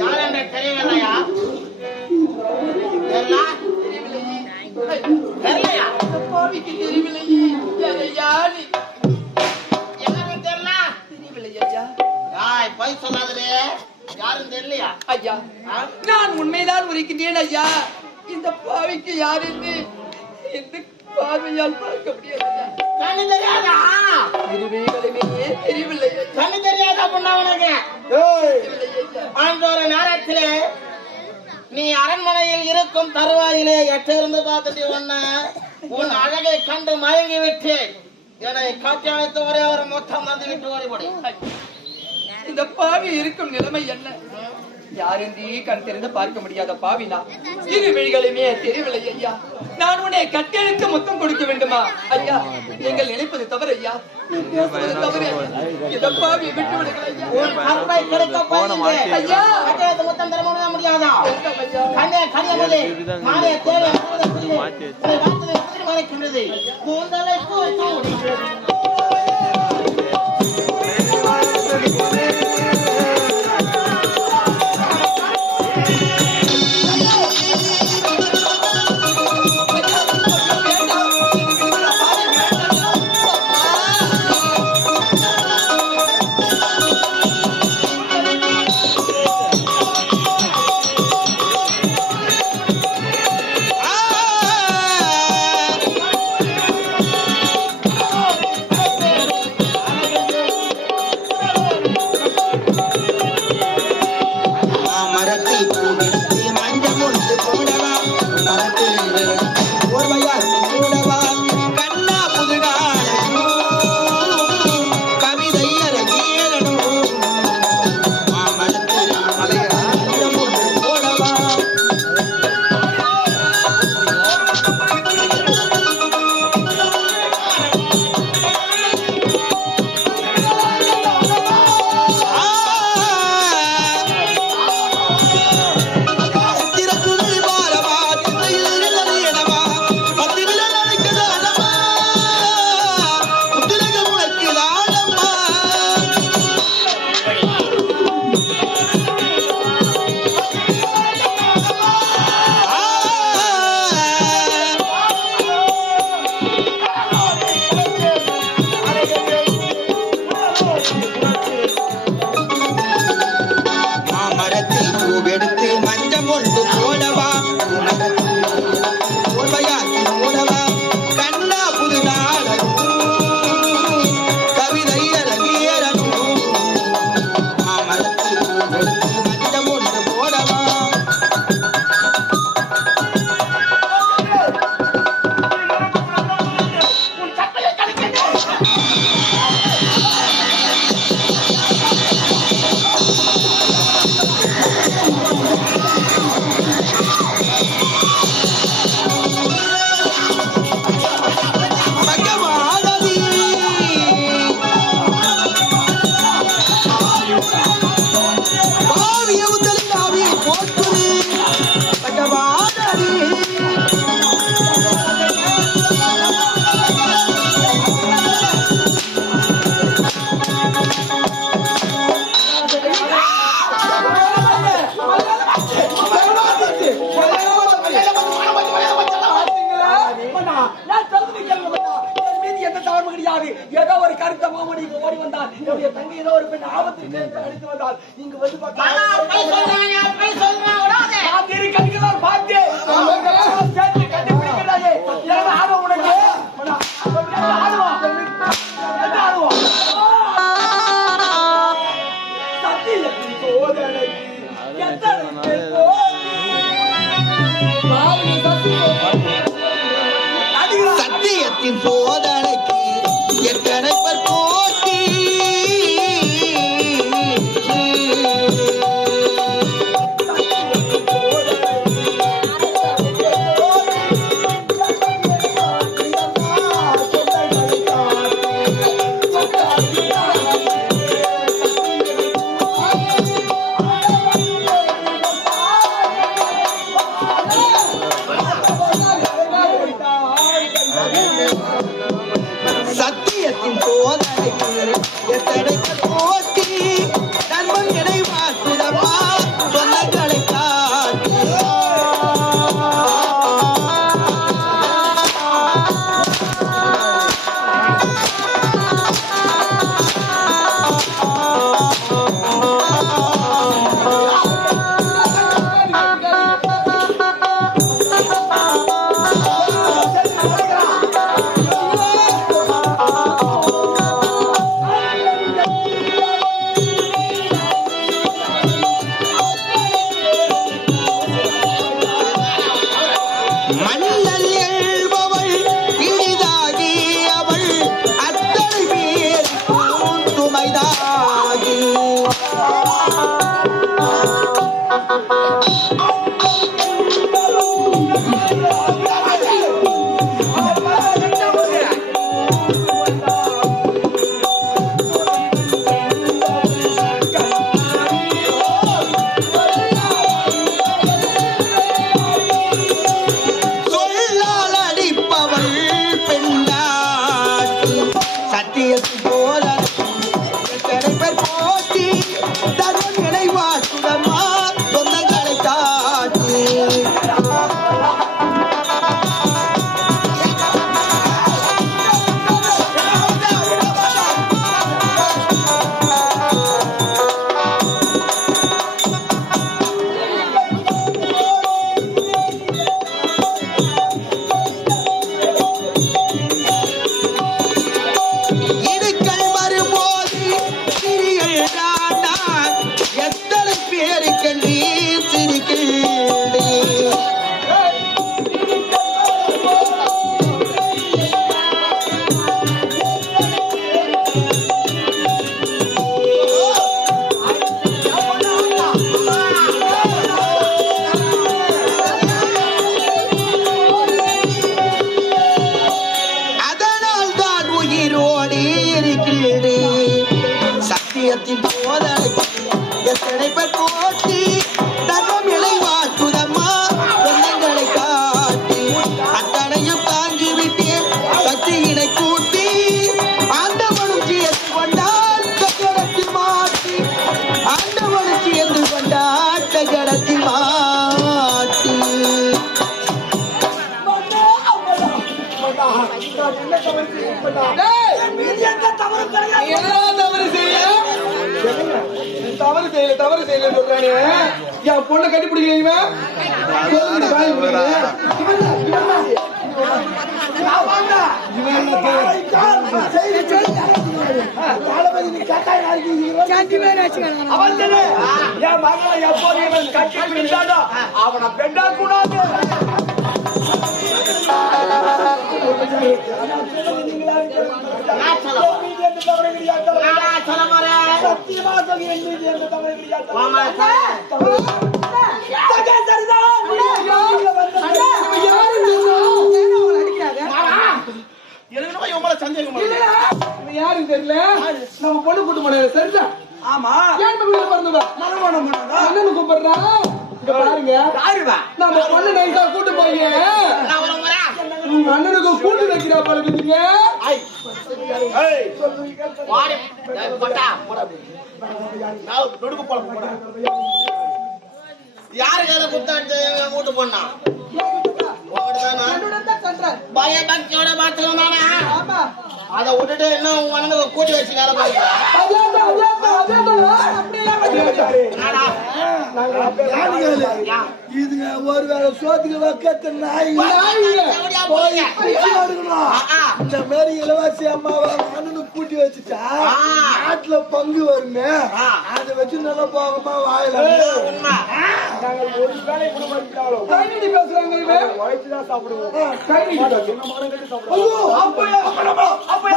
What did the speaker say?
யார் என்ற தெரியவில்லையா? தெரியலையா? பாவிக்கு தெரியவில்லையே. யாரு யாரும் தெரியல? தெரியவில்லையா? போய் சொல்லாதே. யாரும் தெரியலையா? ஐயா, நான் உண்மைதான் உரைக்கின்றேன் ஐயா. இந்த பாவிக்கு யார் என்று இந்த பார்வையால் பார்க்க முடியாது. கண்ணு தெரியாதா? திருவிகளுமே தெரியவில்லை. கண்ணு தெரியாதா பொண்ணா உனக்கு? அந்த ஒரு நேரத்திலே நீ அரண்மனையில் இருக்கும் தருவாயிலே எட்டிருந்து பார்த்துட்டு உன் அழகை கண்டு மயங்கி விட்டு என்னை காட்டி வைத்து ஒரே ஒரு மொத்தம் வந்து விட்டு ஓடிபடி. இந்த பாவி இருக்கும் நிலைமை என்ன? யாரென்றே கண் தெரிந்து பார்க்க முடியாத பாவினா இரு விழிகளுமே தெரியவில்லை ஐயா. நான் உன்னை கட்டெழுத்து மொத்தம் கொடுக்க வேண்டுமா ஐயா? நீங்கள் நினைப்பது தவறு ஐயா. பேசுவது தவறு. இந்த பாவியை விட்டு விடுங்கள் ஐயா. உன் கற்பை கிடைக்க போகிறேன் ஐயா. கட்டெழுத்து மொத்தம் தர முடியாதா? கண்ணே கனியமலே மானே தேவை வார்த்தை மறைக்கின்றது. கூந்தலை ஏதோ ஒரு கருத்த மாமணி ஓடி வந்தால் என்னுடைய தங்கை ஏதோ ஒரு பெண் ஆபத்தில் அடித்து வந்தால் இங்கு வந்து கண்களால் பார்த்தேன் கண்டுபிடிக்கிறாயே ஆடுவோம் உனக்கு ஆடுவோம் சத்தியத்தின் சோதனை சத்தியத்தின் சோதனைக்கு எத்தனை பேர் போட்டி தவறு செய்யல சொல்றானே என் பொண்ணை கட்டி பிடிக்கல அவனை பெண்டா கூடாது சத்தியமா யாரும் தெரியல நம்ம பொண்ணு கூட்டு போனது சரிதா ஆமா அண்ணனு கூப்பிடுறா இங்க பாருங்க நம்ம பொண்ணு நைசா கூட்டு போய் அண்ணனுக்கு கூட்டு வைக்கிறா பழகுதுங்க யாருக்கு குத்தாட்டு கூட்டு போனா பயபக்தியோட பாத்துக்கோமா அதை விட்டுட்டு இன்னும் உங்க அண்ணனுக்கு கூட்டி வச்சு வேலை பாருங்க இதுங்க ஒரு வேளை சோத்துக்கு வைக்க நாய் இந்த மாதிரி இலவாசி அம்மாவை அண்ணனுக்கு கூட்டி வச்சுட்டா நாட்டுல பங்கு வருமே அதை வச்சு நல்லா போகமா வாயில ஒரு வேலை பேசுறாங்க சாப்பிடுவோம் அப்ப